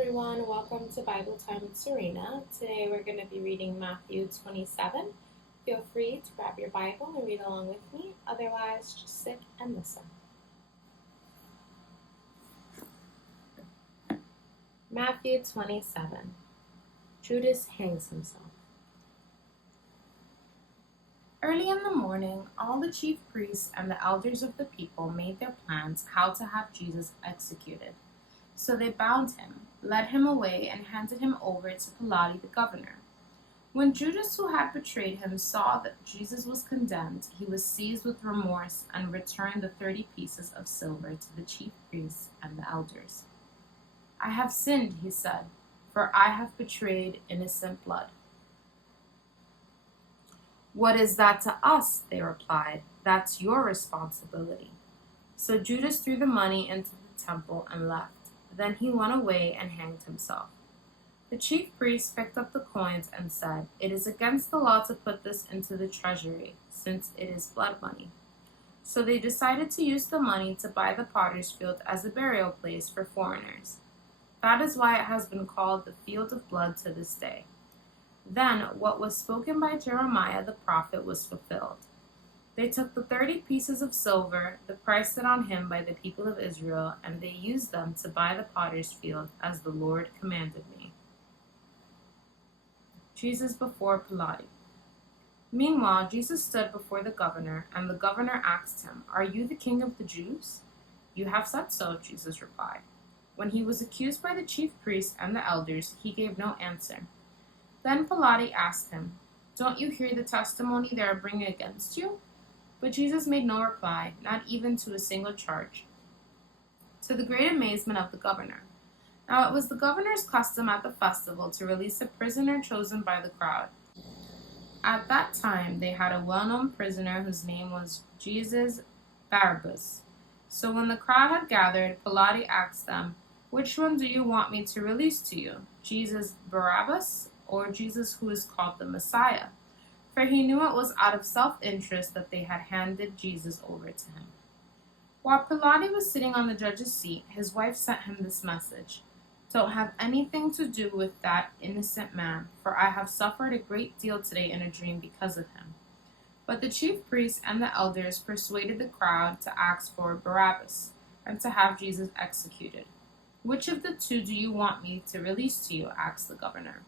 everyone, welcome to Bible Time with Sarinna. Today we're going to be reading Matthew 27. Feel free to grab your Bible and read along with me, otherwise just sit and listen. Matthew 27. Judas hangs himself. Early in the morning, all the chief priests and the elders of the people made their plans how to have Jesus executed. So they bound him, led him away, and handed him over to Pilate the governor. When Judas, who had betrayed him, saw that Jesus was condemned, he was seized with remorse and returned the 30 pieces of silver to the chief priests and the elders. "I have sinned," he said, "for I have betrayed innocent blood." "What is that to us?" they replied. "That's your responsibility." So Judas threw the money into the temple and left. Then he went away and hanged himself. The chief priests picked up the coins and said, "It is against the law to put this into the treasury, since it is blood money." So they decided to use the money to buy the potter's field as a burial place for foreigners. That is why it has been called the Field of Blood to this day. Then what was spoken by Jeremiah the prophet was fulfilled. They took the 30 pieces of silver, the price set on him by the people of Israel, and they used them to buy the potter's field, as the Lord commanded me. Jesus before Pilate. Meanwhile, Jesus stood before the governor, and the governor asked him, "Are you the king of the Jews?" "You have said so," Jesus replied. When he was accused by the chief priests and the elders, he gave no answer. Then Pilate asked him, "Don't you hear the testimony they are bringing against you?" But Jesus made no reply, not even to a single charge, to the great amazement of the governor. Now it was the governor's custom at the festival to release a prisoner chosen by the crowd. At that time they had a well-known prisoner whose name was Jesus Barabbas. So when the crowd had gathered, Pilate asked them, "Which one do you want me to release to you, Jesus Barabbas or Jesus who is called the Messiah?" For he knew it was out of self-interest that they had handed Jesus over to him. While Pilate was sitting on the judge's seat, his wife sent him this message: "Don't have anything to do with that innocent man, for I have suffered a great deal today in a dream because of him." But the chief priests and the elders persuaded the crowd to ask for Barabbas and to have Jesus executed. "Which of the two do you want me to release to you?" asked the governor.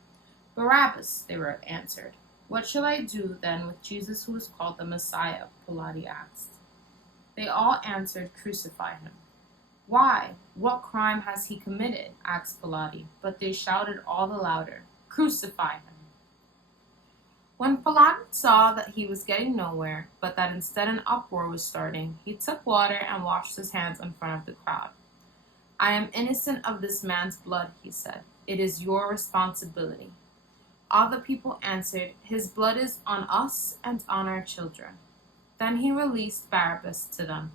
"Barabbas," they were answered. "What shall I do then with Jesus who is called the Messiah?" Pilate asked. They all answered, "Crucify him." "Why? What crime has he committed?" asked Pilate. But they shouted all the louder, "Crucify him." When Pilate saw that he was getting nowhere, but that instead an uproar was starting, he took water and washed his hands in front of the crowd. "I am innocent of this man's blood," he said. "It is your responsibility." All the people answered, "His blood is on us and on our children." Then he released Barabbas to them,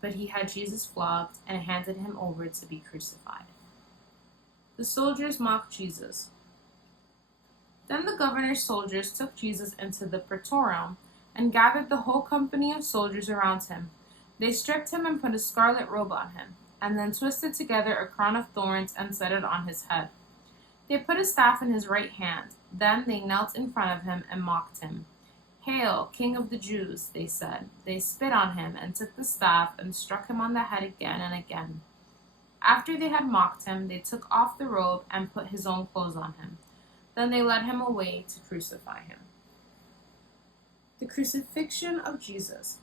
but he had Jesus flogged and handed him over to be crucified. The soldiers mocked Jesus. Then the governor's soldiers took Jesus into the praetorium and gathered the whole company of soldiers around him. They stripped him and put a scarlet robe on him, and then twisted together a crown of thorns and set it on his head. They put a staff in his right hand. Then they knelt in front of him and mocked him. "Hail, King of the Jews," they said. They spit on him and took the staff and struck him on the head again and again. After they had mocked him, they took off the robe and put his own clothes on him. Then they led him away to crucify him. The crucifixion of Jesus.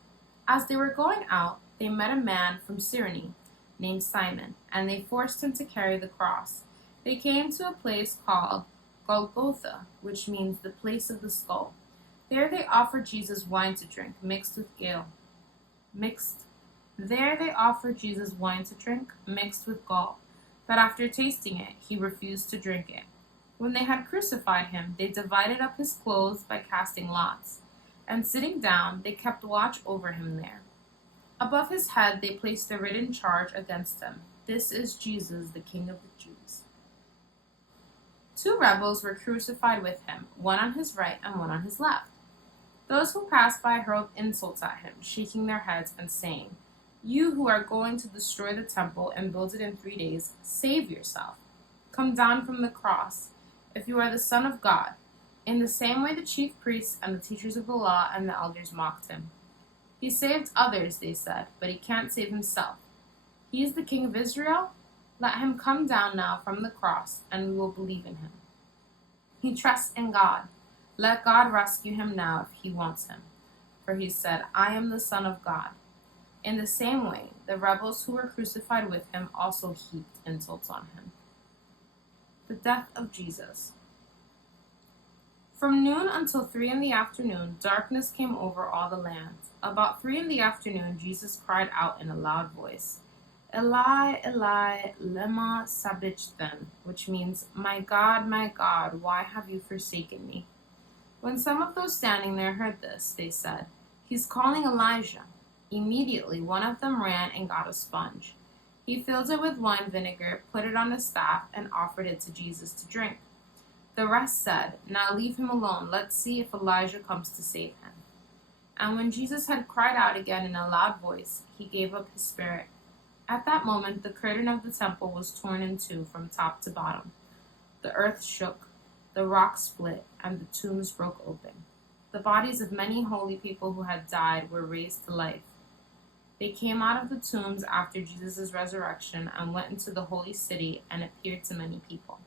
As they were going out, they met a man from Cyrene named Simon, and they forced him to carry the cross. They came to a place called Golgotha, which means the place of the skull. There they offered Jesus wine to drink, mixed with gall. But after tasting it, he refused to drink it. When they had crucified him, they divided up his clothes by casting lots, and sitting down, they kept watch over him there. Above his head they placed a written charge against him: "This is Jesus, the King of the Jews." 2 rebels were crucified with him, one on his right and one on his left. Those who passed by hurled insults at him, shaking their heads and saying, "You who are going to destroy the temple and build it in 3 days, save yourself." Come down from the cross, if you are the Son of God." In the same way the chief priests and the teachers of the law and the elders mocked him. "He saved others," they said, "but he can't save himself. He is the King of Israel? Let him come down now from the cross, and we will believe in him. He trusts in God. Let God rescue him now if he wants him. For he said, 'I am the Son of God.'" In the same way, the rebels who were crucified with him also heaped insults on him. The death of Jesus. From noon until 3 in the afternoon, darkness came over all the land. About 3 in the afternoon, Jesus cried out in a loud voice, "Eli, Eli, lema sabachthani," which means, my God, why have you forsaken me?" When some of those standing there heard this, they said, "He's calling Elijah." Immediately one of them ran and got a sponge. He filled it with wine vinegar, put it on a staff, and offered it to Jesus to drink. The rest said, "Now leave him alone. Let's see if Elijah comes to save him." And when Jesus had cried out again in a loud voice, he gave up his spirit. At that moment, the curtain of the temple was torn in two from top to bottom. The earth shook, the rocks split, and the tombs broke open. The bodies of many holy people who had died were raised to life. They came out of the tombs after Jesus' resurrection and went into the holy city and appeared to many people.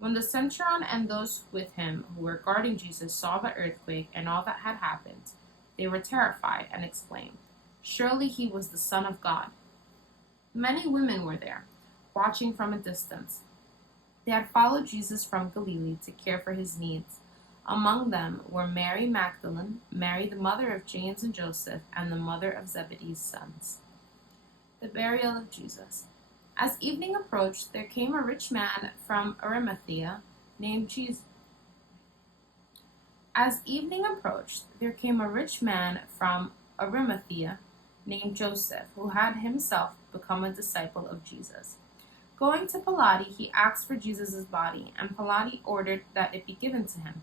When the centurion and those with him who were guarding Jesus saw the earthquake and all that had happened, they were terrified and exclaimed, "Surely he was the Son of God." Many women were there, watching from a distance. They had followed Jesus from Galilee to care for his needs. Among them were Mary Magdalene, Mary the mother of James and Joseph, and the mother of Zebedee's sons. The burial of Jesus. As evening approached, there came a rich man from Arimathea named Jesus. As evening approached, there came a rich man from Arimathea named Joseph, who had himself become a disciple of Jesus. Going to Pilate, he asked for Jesus' body, and Pilate ordered that it be given to him.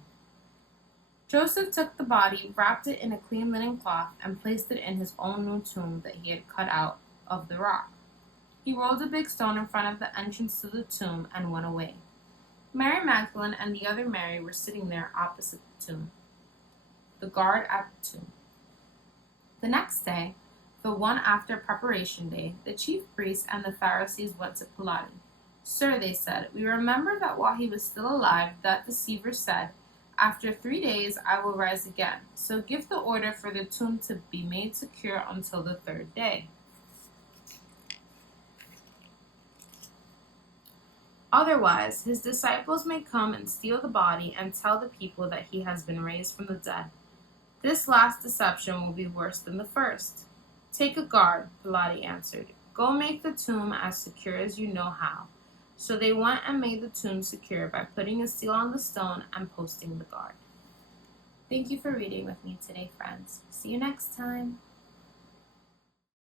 Joseph took the body, wrapped it in a clean linen cloth, and placed it in his own new tomb that he had cut out of the rock. He rolled a big stone in front of the entrance to the tomb and went away. Mary Magdalene and the other Mary were sitting there opposite the tomb. The guard at the tomb. The next day, the one after preparation day, the chief priests and the Pharisees went to Pilate. "Sir," they said, "we remember that while he was still alive, that deceiver said, 'After 3 days I will rise again.' So give the order for the tomb to be made secure until the 3rd day. Otherwise, his disciples may come and steal the body and tell the people that he has been raised from the dead. This last deception will be worse than the first." "Take a guard," Pilate answered. "Go make the tomb as secure as you know how." So they went and made the tomb secure by putting a seal on the stone and posting the guard. Thank you for reading with me today, friends. See you next time.